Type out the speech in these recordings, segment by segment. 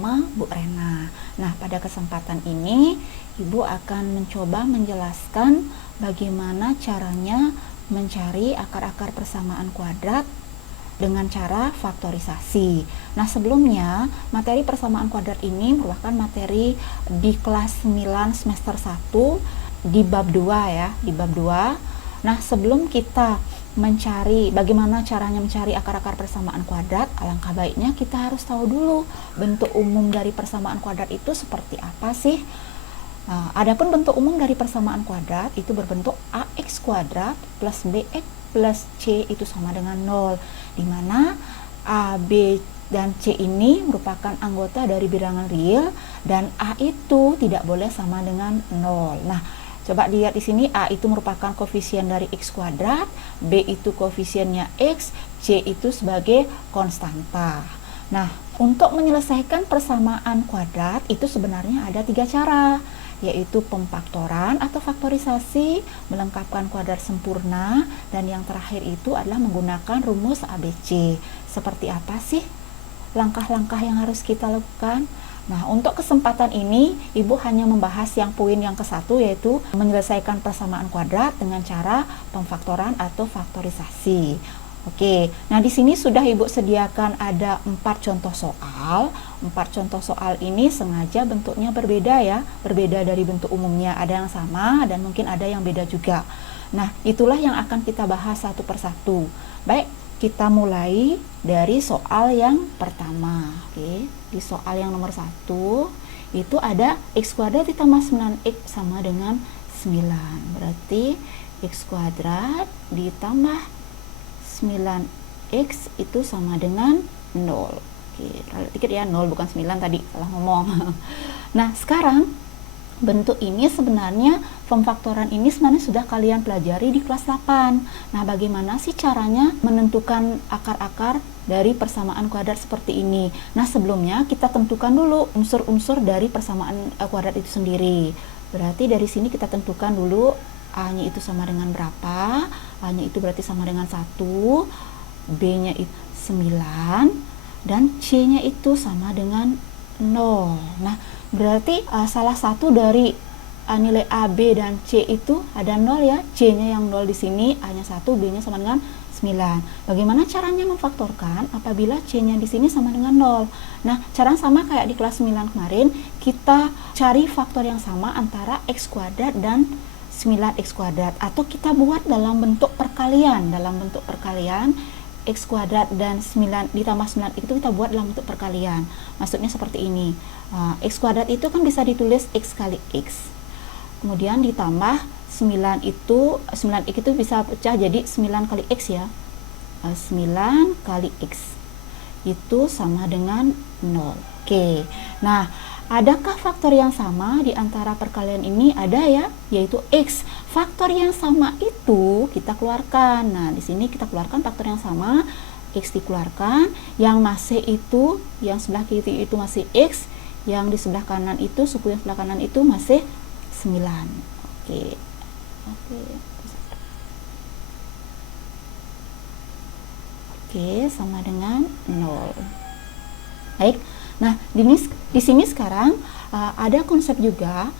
bersama Bu Rena. Nah, pada kesempatan ini Ibu akan mencoba menjelaskan bagaimana caranya mencari akar-akar persamaan kuadrat dengan cara faktorisasi. Nah, sebelumnya materi persamaan kuadrat ini merupakan materi di kelas 9 semester 1 di bab 2 ya, di bab 2. Nah, sebelum kita mencari bagaimana caranya mencari akar-akar persamaan kuadrat, alangkah baiknya kita harus tahu dulu bentuk umum dari persamaan kuadrat itu seperti apa sih. Nah, adapun bentuk umum dari persamaan kuadrat itu berbentuk ax kuadrat plus bx plus c itu sama dengan 0, di mana a, b, dan c ini merupakan anggota dari bilangan real dan a itu tidak boleh sama dengan 0. Nah, coba dilihat di sini, a itu merupakan koefisien dari x kuadrat, b itu koefisiennya x, c itu sebagai konstanta. Nah, untuk menyelesaikan persamaan kuadrat itu sebenarnya ada 3 cara, yaitu pemfaktoran atau faktorisasi, melengkapkan kuadrat sempurna, dan yang terakhir itu adalah menggunakan rumus ABC. Seperti apa sih langkah-langkah yang harus kita lakukan? Nah, untuk kesempatan ini Ibu hanya membahas yang poin yang ke-1, yaitu menyelesaikan persamaan kuadrat dengan cara pemfaktoran atau faktorisasi. Oke, nah di sini sudah Ibu sediakan ada 4 contoh soal. 4 contoh soal ini sengaja bentuknya berbeda ya, berbeda dari bentuk umumnya. Ada yang sama dan mungkin ada yang beda juga. Nah, itulah yang akan kita bahas satu persatu. Baik, kita mulai dari soal yang pertama. Oke, di soal yang nomor 1 itu ada x kuadrat ditambah 9x sama dengan 9. Berarti x kuadrat ditambah 9x itu sama dengan 0. Oke, dikit ya, 0 bukan 9 tadi, salah ngomong. Nah, sekarang bentuk ini sebenarnya pemfaktoran ini sebenarnya sudah kalian pelajari di kelas 8. Nah, bagaimana sih caranya menentukan akar-akar dari persamaan kuadrat seperti ini? Nah, sebelumnya kita tentukan dulu unsur-unsur dari persamaan kuadrat itu sendiri. Berarti dari sini kita tentukan dulu A-nya itu sama dengan berapa, A-nya itu berarti sama dengan 1, B-nya itu 9, dan C-nya itu sama dengan 0. Nah, berarti salah satu dari nilai A, B, dan C itu ada 0 ya. C-nya yang 0 di sini, A-nya 1, B-nya sama dengan 9. Bagaimana caranya memfaktorkan apabila C-nya di sini sama dengan 0? Nah, cara sama kayak di kelas 9 kemarin, kita cari faktor yang sama antara x kuadrat dan 9x kuadrat, atau kita buat dalam bentuk perkalian. Dalam bentuk perkalian, x kuadrat dan 9 ditambah 9 itu kita buat dalam bentuk perkalian. Maksudnya seperti ini. X kuadrat itu kan bisa ditulis x kali x. Kemudian ditambah 9x itu bisa pecah jadi 9 kali x ya. 9 kali x itu sama dengan 0. Oke. Nah, adakah faktor yang sama di antara perkalian ini? Ada ya, yaitu x. Faktor yang sama itu kita keluarkan. Nah, di sini kita keluarkan faktor yang sama, x dikeluarkan, yang masih itu, yang sebelah kiri itu masih x, yang di sebelah kanan itu, suku yang sebelah kanan itu masih 9. Oke. Oke, sama dengan 0. Baik. Nah, di sini sekarang ada konsep juga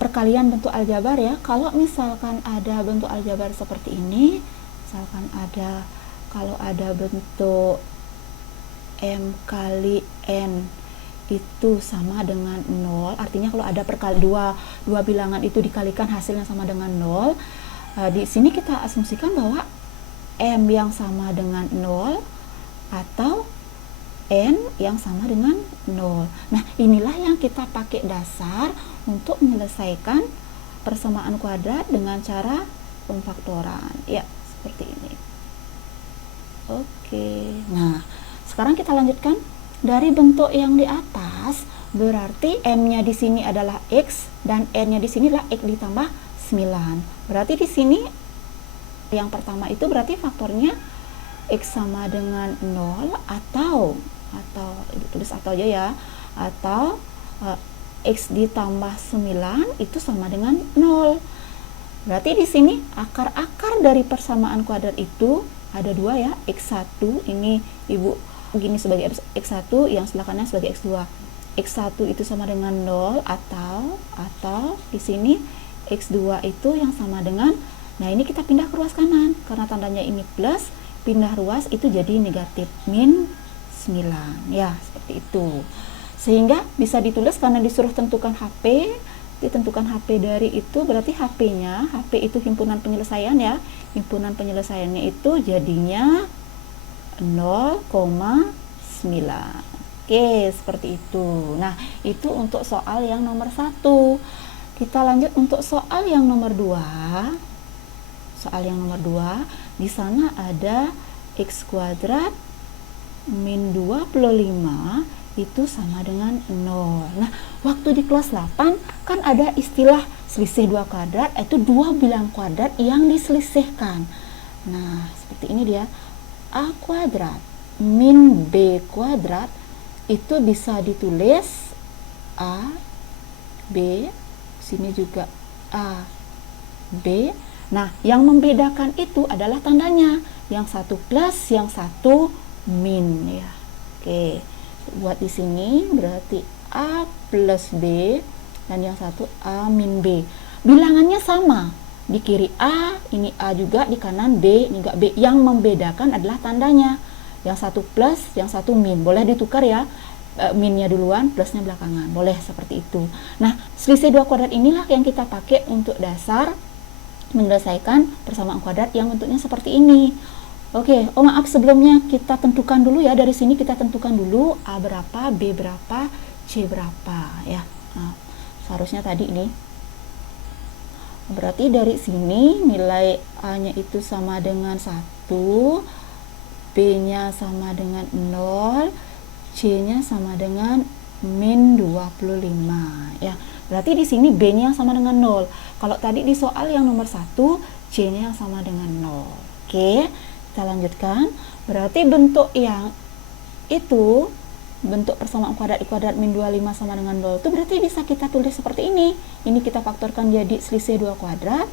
perkalian bentuk aljabar ya. Kalau misalkan ada bentuk aljabar seperti ini, misalkan kalau ada bentuk m kali n itu sama dengan 0, artinya kalau ada dua bilangan itu dikalikan hasilnya sama dengan 0, di sini kita asumsikan bahwa m yang sama dengan 0 atau n yang sama dengan 0. Nah, inilah yang kita pakai dasar untuk menyelesaikan persamaan kuadrat dengan cara pemfaktoran. Ya, seperti ini. Oke. Nah, sekarang kita lanjutkan dari bentuk yang di atas. Berarti m-nya di sini adalah x dan n-nya di sini adalah x ditambah 9. Berarti di sini yang pertama itu berarti faktornya x sama dengan 0 atau tulis atau aja ya, atau x ditambah 9 itu sama dengan 0. Berarti di sini akar-akar dari persamaan kuadrat itu ada 2 ya, x1 ini Ibu begini sebagai x1, yang sebelah kanan sebagai x2. X1 itu sama dengan 0 atau di sini X2 itu yang sama dengan, nah ini kita pindah ke ruas kanan karena tandanya ini plus, pindah ruas itu jadi negatif min 9 ya, seperti itu. Sehingga bisa ditulis karena disuruh tentukan HP, ditentukan HP dari itu berarti HP-nya, HP itu himpunan penyelesaian ya, himpunan penyelesaiannya itu jadinya 0,9. Oke, seperti itu. Nah, itu untuk soal yang nomor 1. Kita lanjut untuk soal yang nomor 2. Soal yang nomor 2, di sana ada X kuadrat min 25 itu sama dengan 0. Nah, waktu di kelas 8 kan ada istilah selisih 2 kuadrat, itu 2 bilang kuadrat yang diselisihkan. Nah, seperti ini dia. A kuadrat min B kuadrat itu bisa ditulis A, B, sini juga A, B. Nah, yang membedakan itu adalah tandanya. Yang satu plus, yang satu min ya. Oke, buat di sini berarti A plus B dan yang satu A min B. Bilangannya sama. Di kiri A, ini A juga, di kanan B, ini juga B. Yang membedakan adalah tandanya. Yang satu plus, yang satu min. Boleh ditukar ya, minnya duluan, plusnya belakangan. Boleh seperti itu. Nah, selisih 2 kuadrat inilah yang kita pakai untuk dasar menyelesaikan persamaan kuadrat yang bentuknya seperti ini. Oke, oh maaf sebelumnya kita tentukan dulu ya. Dari sini kita tentukan dulu A berapa, B berapa, C berapa ya. Nah, seharusnya tadi ini. Berarti dari sini nilai A-nya itu sama dengan 1, B-nya sama dengan 0, C-nya sama dengan min 25 ya. Berarti di sini B-nya sama dengan 0. Kalau tadi di soal yang nomor 1, C-nya sama dengan 0. Oke, kita lanjutkan. Berarti bentuk yang itu, bentuk persamaan kuadrat I kuadrat min 25 sama dengan 0 itu berarti bisa kita tulis seperti ini. Ini kita faktorkan jadi selisih 2 kuadrat.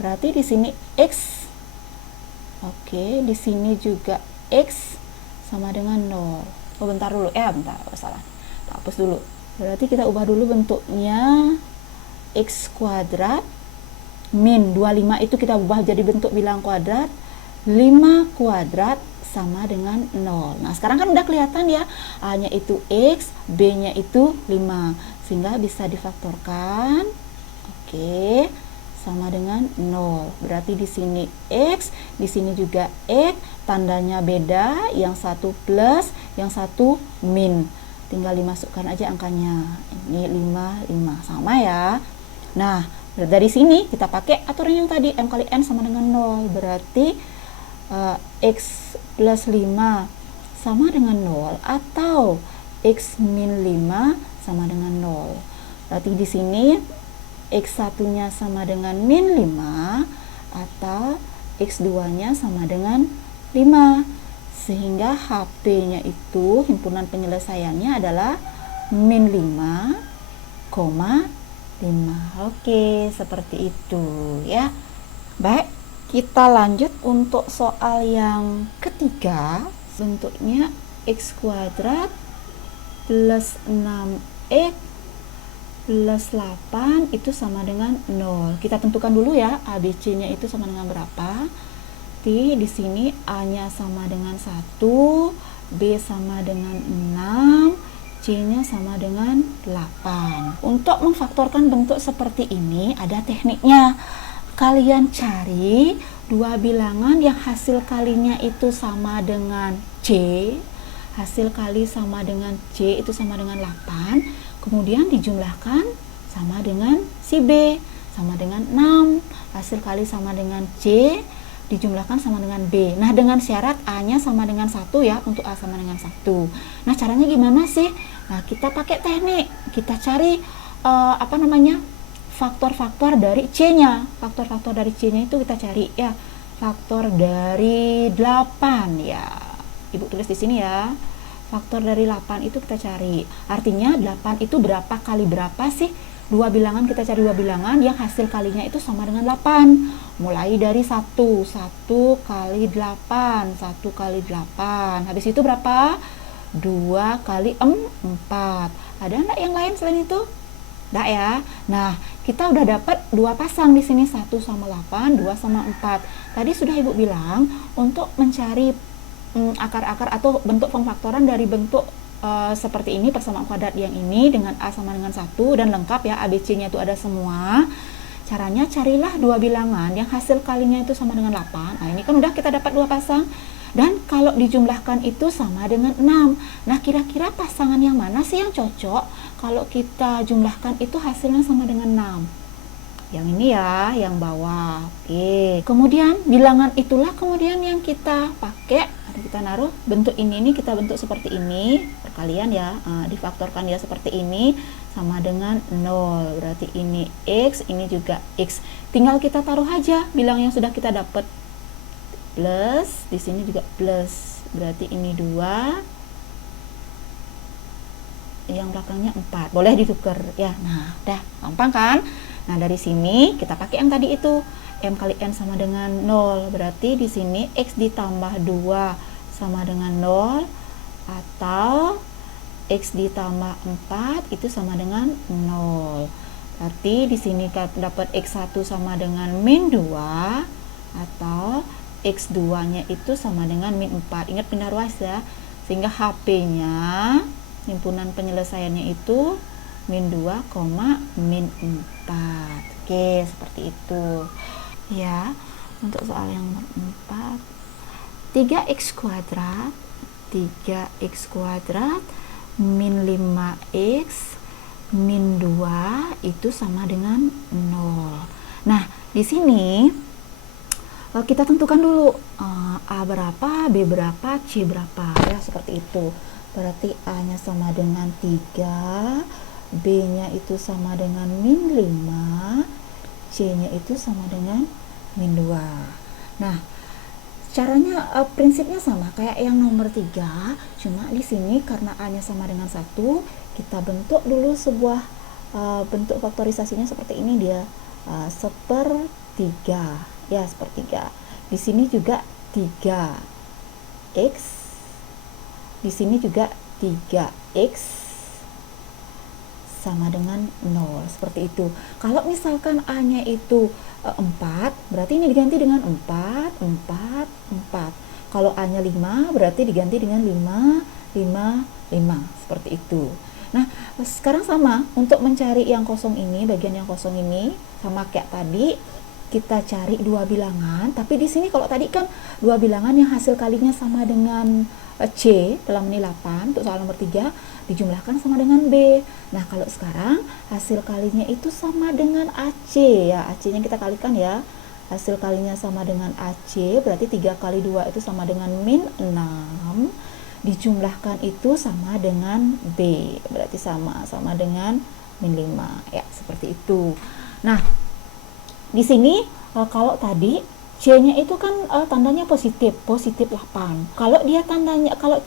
Berarti di sini X. Oke, di sini juga X sama dengan 0. Oh, bentar dulu. Bentar, salah. Kita hapus dulu. Berarti kita ubah dulu bentuknya. X kuadrat min 25 itu kita ubah jadi bentuk bilang kuadrat. 5 kuadrat sama dengan 0. Nah, sekarang kan udah kelihatan ya. A-nya itu X, B-nya itu 5. Sehingga bisa difaktorkan. Oke. Sama dengan 0. Berarti di sini X, di sini juga X, tandanya beda, yang satu plus, yang satu min. Tinggal dimasukkan aja angkanya. Ini 5, 5. Sama ya. Nah, dari sini kita pakai aturan yang tadi, M kali N sama dengan 0. Berarti X plus 5 sama dengan 0 atau X min 5 sama dengan 0. Berarti di sini X1-nya sama dengan min 5 atau X2-nya sama dengan 5. Sehingga HP-nya itu, himpunan penyelesaiannya adalah min 5,5. Oke, seperti itu ya. Baik, kita lanjut untuk soal yang ketiga. Bentuknya X kuadrat plus 6X plus 8 itu sama dengan 0. Kita tentukan dulu ya, ABC-nya itu sama dengan berapa. Di sini A-nya sama dengan 1, B sama dengan 6, C-nya sama dengan 8. Untuk memfaktorkan bentuk seperti ini ada tekniknya. Kalian cari dua bilangan yang hasil kalinya itu sama dengan C, hasil kali sama dengan C itu sama dengan 8, kemudian dijumlahkan sama dengan si B, sama dengan 6, hasil kali sama dengan C, dijumlahkan sama dengan B. Nah, dengan syarat A-nya sama dengan 1 ya, untuk A sama dengan 1. Nah, caranya gimana sih? Nah, kita pakai teknik, kita cari faktor-faktor dari C-nya. Faktor-faktor dari C-nya itu kita cari ya. Faktor dari 8 ya. Ibu tulis di sini ya. Faktor dari 8 itu kita cari. Artinya 8 itu berapa kali berapa sih? Dua bilangan, kita cari dua bilangan yang hasil kalinya itu sama dengan 8. Mulai dari 1 kali 8, 1 kali 8. Habis itu berapa? 2 kali 4. Ada enggak yang lain selain itu? Enggak ya. Nah, kita udah dapat dua pasang di sini, 1 sama 8, 2 sama 4. Tadi sudah Ibu bilang untuk mencari akar-akar atau bentuk pemfaktoran dari bentuk seperti ini, persamaan kuadrat yang ini dengan A sama dengan 1 dan lengkap ya, ABC-nya itu ada semua. Caranya carilah dua bilangan yang hasil kalinya itu sama dengan 8. Nah, ini kan udah kita dapat dua pasang. Dan kalau dijumlahkan itu sama dengan 6. Nah, kira-kira pasangan yang mana sih yang cocok kalau kita jumlahkan itu hasilnya sama dengan 6? Yang ini ya, yang bawah. Oke. Kemudian bilangan itulah kemudian yang kita pakai. Kita naruh bentuk ini kita bentuk seperti ini, perkalian ya, difaktorkan ya seperti ini, sama dengan 0. Berarti ini X, ini juga X. Tinggal kita taruh aja bilang yang sudah kita dapat. Plus, di sini juga plus. Berarti ini 2, yang belakangnya 4. Boleh ditukar ya. Nah, udah gampang kan? Nah, dari sini kita pakai yang tadi itu. M kali N sama dengan 0. Berarti di sini X ditambah 2 sama dengan 0, atau X ditambah 4 itu sama dengan 0. Berarti di sini dapat X1 sama dengan min 2, atau X2-nya itu sama dengan min 4. Ingat pindah ruas ya. Sehingga HP-nya, himpunan penyelesaiannya itu min 2, min 4. Oke, seperti itu. Ya, untuk soal yang nomor 4. 3x kuadrat, 3x kuadrat min 5x min 2 itu sama dengan 0. Nah, di sini kita tentukan dulu A berapa, B berapa, C berapa ya, seperti itu. Berarti A-nya sama dengan 3, B-nya itu sama dengan min 5, C-nya itu sama dengan min 2. Nah, caranya prinsipnya sama kayak yang nomor 3, cuma di sini karena A-nya sama dengan 1, kita bentuk dulu sebuah bentuk faktorisasinya seperti ini dia, sepertiga. Ya, sepertiga. Di sini juga 3x, di sini juga 3x sama dengan 0, seperti itu. Kalau misalkan A-nya itu 4, berarti ini diganti dengan 4, 4, 4. Kalau A-nya 5, berarti diganti dengan 5, 5, 5, seperti itu. Nah, sekarang sama, untuk mencari yang kosong ini, bagian yang kosong ini, sama kayak tadi, kita cari dua bilangan, tapi di sini kalau tadi kan dua bilangan yang hasil kalinya sama dengan C dalam nilai 8, untuk soal nomor 3 dijumlahkan sama dengan B. Nah, kalau sekarang hasil kalinya itu sama dengan AC ya, AC-nya kita kalikan ya. Hasil kalinya sama dengan AC, berarti 3 kali 2 itu sama dengan min 6. Dijumlahkan itu sama dengan B, berarti sama dengan min 5 ya, seperti itu. Nah, di sini kalau tadi C-nya itu kan tandanya positif 8. Kalau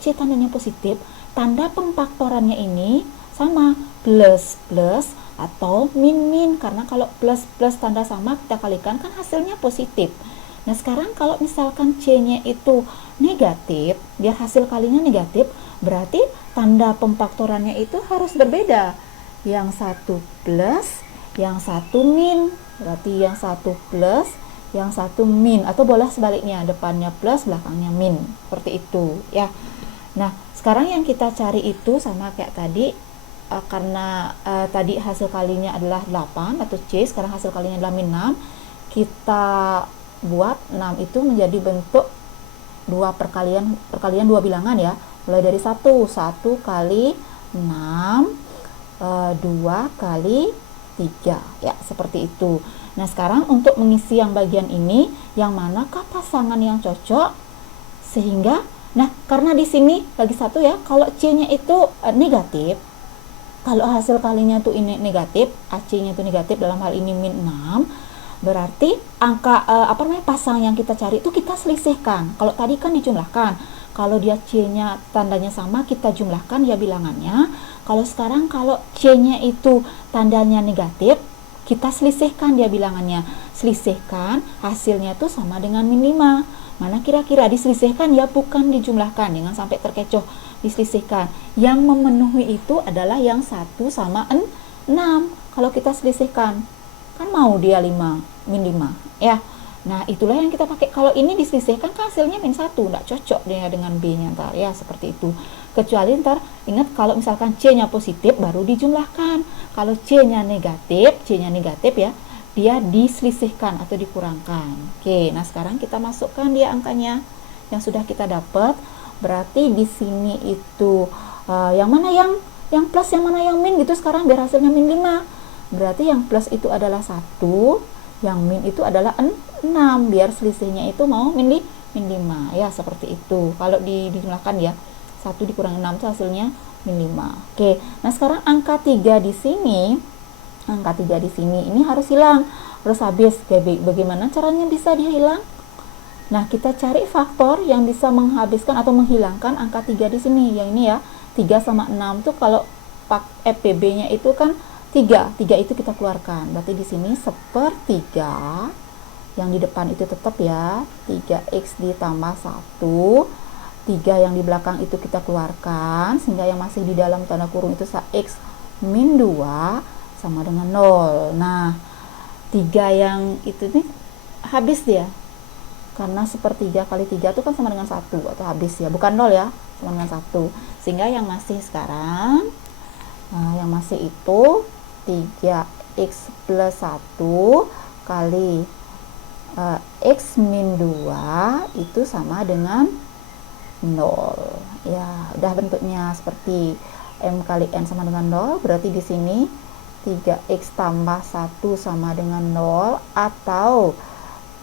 C tandanya positif, tanda pemfaktorannya ini sama plus atau min, karena kalau plus tanda sama kita kalikan kan hasilnya positif. Nah, sekarang kalau misalkan C-nya itu negatif, biar hasil kalinya negatif, berarti tanda pemfaktorannya itu harus berbeda. Yang satu plus, yang satu min. Berarti yang satu plus, yang satu min, atau boleh sebaliknya, depannya plus, belakangnya min, seperti itu ya. Nah, sekarang yang kita cari itu sama kayak tadi, karena tadi hasil kalinya adalah 8 atau C, sekarang hasil kalinya adalah min 6, kita buat 6 itu menjadi bentuk perkalian dua bilangan ya, mulai dari 1 kali 6, 2 kali 3 ya, seperti itu. Nah, sekarang untuk mengisi yang bagian ini, yang manakah pasangan yang cocok? Sehingga, nah, karena di sini lagi satu ya, kalau C-nya itu negatif, kalau hasil kalinya tuh ini negatif, AC-nya itu negatif, dalam hal ini min 6, berarti angka pasang yang kita cari itu kita selisihkan. Kalau tadi kan dijumlahkan, kalau dia C-nya tandanya sama, kita jumlahkan ya bilangannya. Kalau sekarang kalau C-nya itu tandanya negatif, kita selisihkan dia bilangannya. Selisihkan, hasilnya tuh sama dengan min 5. Mana kira-kira diselisihkan ya, bukan dijumlahkan, jangan sampai terkecoh. disisihkan. Yang memenuhi itu adalah yang 1 sama 6. Kalau kita selisihkan, kan mau dia 5, min 5 ya. Nah itulah yang kita pakai. Kalau ini disisihkan kan hasilnya min 1, nggak cocok dia dengan B nya ntar ya, seperti itu. Kecuali ntar ingat kalau misalkan C nya positif baru dijumlahkan. Kalau C nya negatif ya, dia diselisihkan atau dikurangkan. Oke, nah sekarang kita masukkan dia angkanya yang sudah kita dapat. Berarti di sini itu yang mana yang plus, yang mana yang min gitu sekarang biar hasilnya min 5. Berarti yang plus itu adalah 1, yang min itu adalah 6, biar selisihnya itu mau min 5 ya, seperti itu. Kalau dijumlahkan ya, 1 dikurangi 6 itu hasilnya min 5. Oke, nah sekarang angka 3 di sini, ini harus hilang, harus habis. Bagaimana caranya bisa dia hilang? Nah, kita cari faktor yang bisa menghabiskan atau menghilangkan angka 3 di sini. Yang ini ya, 3 sama 6 tuh kalau FPB-nya itu kan 3 itu kita keluarkan. Berarti di sini 1/3, yang di depan itu tetap ya, 3x ditambah 1. 3 yang di belakang itu kita keluarkan, sehingga yang masih di dalam tanda kurung itu x min 2 sama dengan 0. Nah, 3 yang itu nih habis dia. Karena 1/3 kali 3 itu kan sama dengan 1 atau habis ya, bukan 0 ya, sama dengan 1. Sehingga yang masih sekarang, yang masih itu 3x plus 1 kali x min 2 itu sama dengan 0 ya. Udah bentuknya seperti M kali N sama dengan 0. Berarti di sini 3x tambah 1 sama dengan 0 atau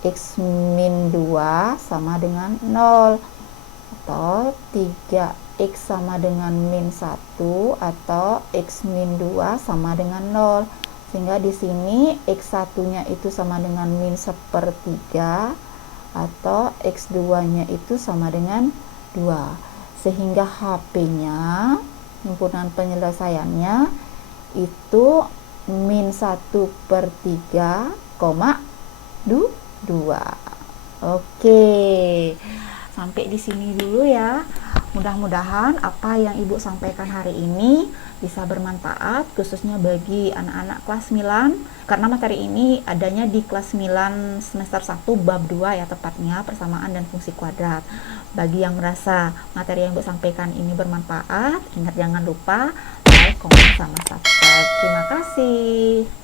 x min 2 sama dengan 0, atau 3x sama dengan min 1 atau x min 2 sama dengan 0. Sehingga di sini x1 nya itu sama dengan min 1/3 atau x2 nya itu sama dengan 2. Sehingga HP-nya, himpunan penyelesaiannya itu min 1/3, 2. Oke, sampai di sini dulu ya. Mudah-mudahan apa yang Ibu sampaikan hari ini bisa bermanfaat, khususnya bagi anak-anak kelas 9, karena materi ini adanya di kelas 9 semester 1 bab 2 ya, tepatnya persamaan dan fungsi kuadrat. Bagi yang merasa materi yang Ibu sampaikan ini bermanfaat, ingat jangan lupa like, komen, sama subscribe. Terima kasih.